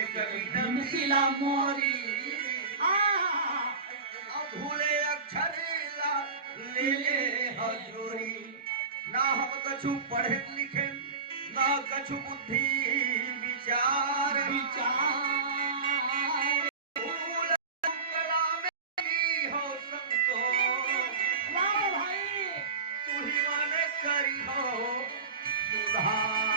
एक विनंतीला मोरी भूले अक्षरेला ले ले हजूरी ना हम कछु पढ़े लिखे ना कछु बुद्धि विचार भूल कला में हो संतो वाह भाई तू ही मन करी हो सुधार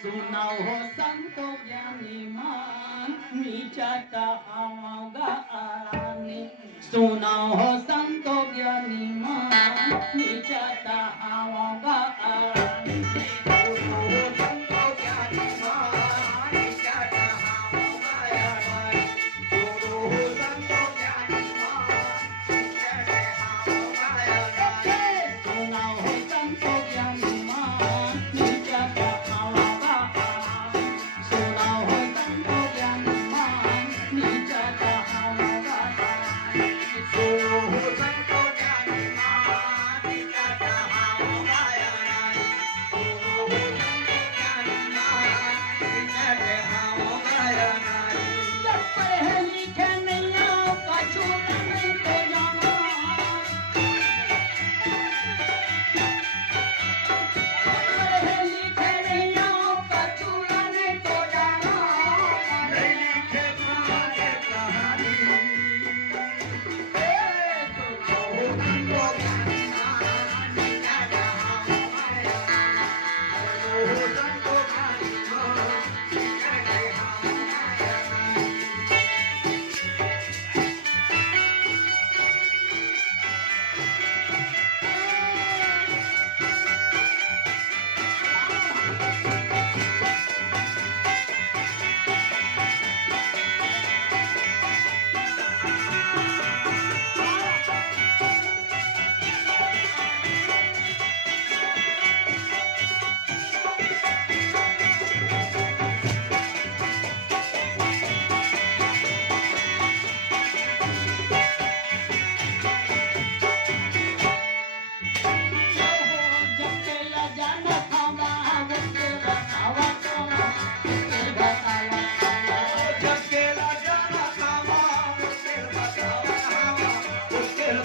सुनाओ हो संतो ज्ञानी मान नीचाता आवागा आरानी सुनाओ हो संतो ज्ञानी मान नीचाता आवागा आरानी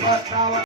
बतावा